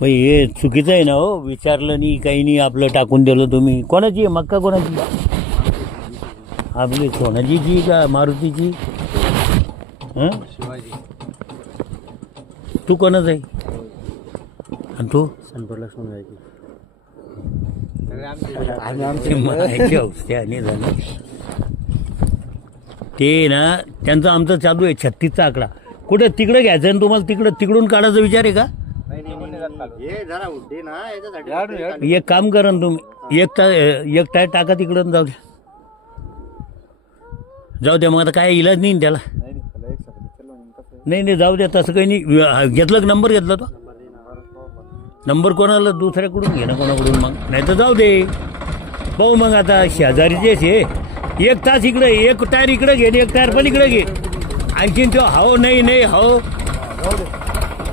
भाई हे चुकीचं आहे ना हो, विचारलं नाही काही नाही, आपलं टाकून दिलं तुम्ही. कोणाची आहे मक्का, कोणाची? आपली सोनाजीची का मारुतीची? हं? शिवाजी तू कोणाच आहे? आणि तू? सनपूरला सोनायची ते ना त्यांचं आमचं चालू आहे 36चा आकडा. कुठे तिकडे घ्यायचं आणि तुम्हाला तिकडून काढायचा विचार आहे का? एक काम करा ना तुम्ही, एक टायर टाका तिकडं, जाऊ द्या जाऊ द्या. मग आता काय इलाज नाही ना त्याला. नाही जाऊ द्या, तसं काही नाही. घेतलं नंबर घेतला तो नंबर कोणाला दुसऱ्याकडून घे ना, कोणाकडून. मग नाही तर जाऊ दे भाऊ. मग आता शेजारीचेच आहे. एक तास इकडे, एक टायर इकडे घे, एक टायर पण इकडे घे. आणखीन तो हो नाही हो,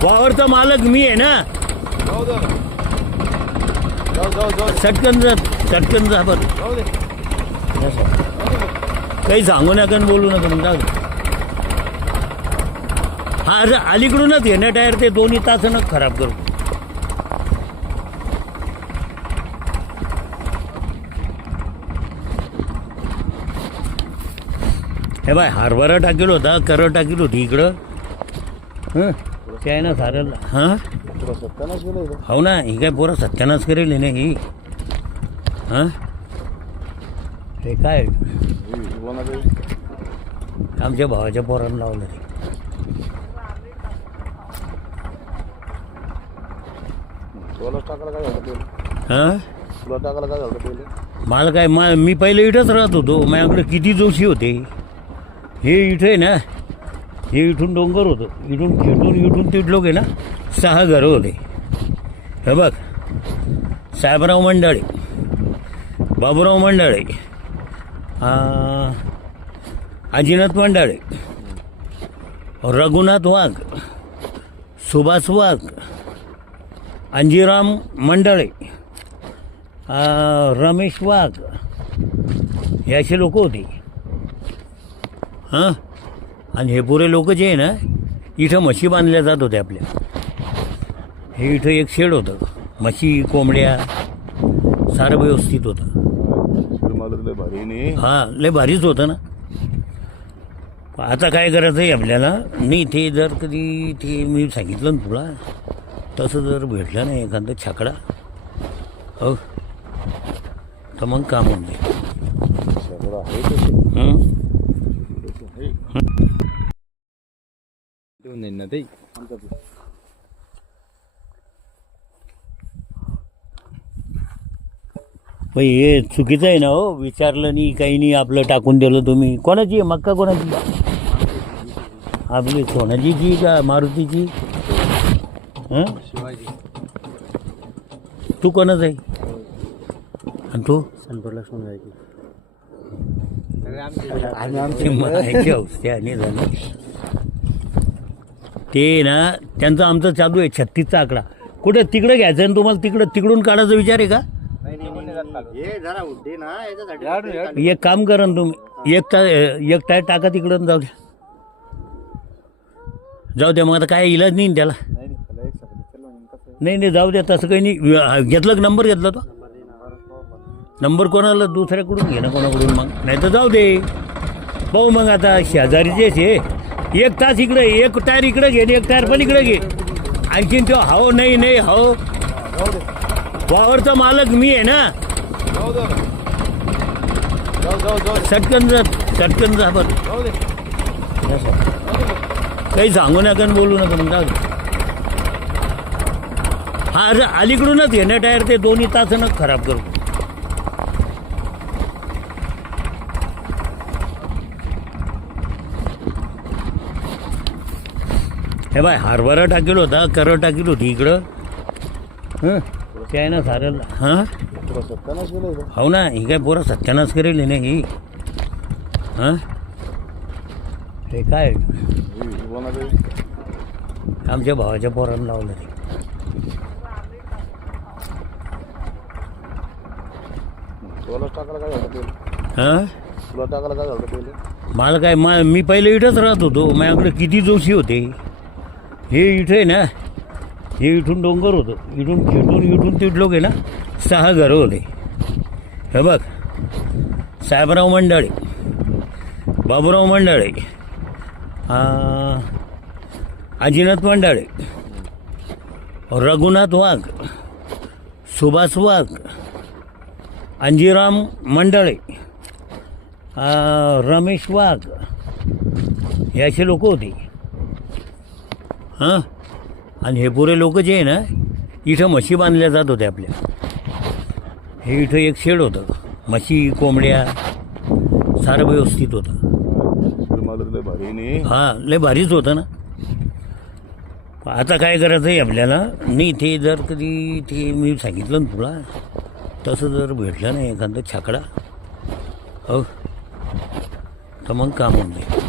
वावरचा मालक मी आहे ना. चटकन जा बरं. काही सांगू नका आणि बोलू नका. मग जाऊ दे. हा अलीकडूनच घे ना टायर, ते दोन्ही तासानं खराब करू. हे बाय, हरभरा टाकेल होता, करड टाकेल होती इकडं. हं, ते आहे ना सारं. हां हो ना, ही काय पोरं सत्यानाश करेल ना ही. हां ते काय आमच्या भावाच्या पोरांना लावलं ते. हां मला काय, मी पहिले इथंच राहत होतो. माझ्याकडे किती जोशी होते. हे इथं आहे ना, हे इथून डोंगर होतं, इथून खेटून इथून तिथलोक आहे ना 6 घरं होते. हे बघ, साहेबराव मंडळे, बाबूराव मंडळे, अजिनाथ मंडळे, रघुनाथ वाघ, सुभाष वाघ, अंजीराम मंडळे, रमेश वाघ, हे असे लोक होते. हां, आणि हे पुरे लोक जे आहे ना, इथं म्हशी बांधल्या जात होत्या आपल्या. हे इथं एक शेड होतं, म्हशी कोंबड्या सारं व्यवस्थित होतं. हां लय भारीच होतं ना. आता काय करायचं आहे आपल्याला नाही, ते जर कधी ते मी सांगितलं ना तुला, तसं जर भेटलं नाही एखादं छाकडा हो, तर मग काम होऊन जाईल. भाई हे चुकीचं आहे ना हो, विचारलं नाही काही नाही, आपलं टाकून दिलं तुम्ही. कोणाची आहे मक्का, कोणाची? आपली सोनाजीची का मारुतीची? हं? शिवाजी तू कोणाच आहे? आणि तू? सनपूरला सोनायची ते ना त्यांचं आमचं चालू आहे 36चा आकडा. कुठे तिकडे घ्यायचं आणि तुम्हाला तिकडून काढायचा विचार आहे का? एक काम करा ना तुम्ही, एक टायर टाका तिकडं, जाऊ द्या जाऊ द्या. मग आता काय इलाज नाही ना त्याला. नाही जाऊ द्या, तसं काही नाही. घेतलं नंबर घेतला तो नंबर कोणाला दुसऱ्याकडून घे ना, कोणाकडून. मग नाही तर जाऊ दे भाऊ. मग आता शेजारीचेच आहे. एक तास इकडे, एक टायर इकडे घे, एक टायर पण इकडे घे. आणखीन तो हो नाही हो, वावरचा मालक मी आहे ना. चटकन जा बरं. काही सांगू नका आणि बोलू नका. मग जाऊ दे. हा अलीकडूनच घे ना टायर, ते दोन्ही तासानं खराब करू. हे बाय, हरभरा टाकेल होता, करड टाकेल होती इकडं. हं, ते आहे ना सारं. हां हो ना, ही काय पोरं सत्यानाश करेल ना ही. हां ते काय आमच्या भावाच्या पोरांना लावलं ते. हां मला काय, मी पहिले इथंच राहत होतो. माझ्याकडे किती जोशी होते. हे इथं आहे ना, हे इथून डोंगर होतं, इथून खेटून इथून तिथलोक आहे ना 6 घरं होते. हे बघ, साहेबराव मंडाळे, बाबूराव मंडाळे, अजिनाथ मंडाळे, रघुनाथ वाघ, सुभाष वाघ, अंजीराम मंडळे, रमेश वाघ, हे असे लोक होते. हां, आणि हे पुरे लोक जे आहे ना, इथं म्हशी बांधल्या जात होत्या आपल्या. हे इथं एक शेड होतं, म्हशी कोंबड्या सारं व्यवस्थित होतं. हां, लय भारीच होतं ना. आता काय करायचं आहे आपल्याला, नाही ते जर कधी ते मी सांगितलं ना तुला, तसं जर भेटलं नाही एखादं छाकडा, हो, तर मग काम होऊन जाईल.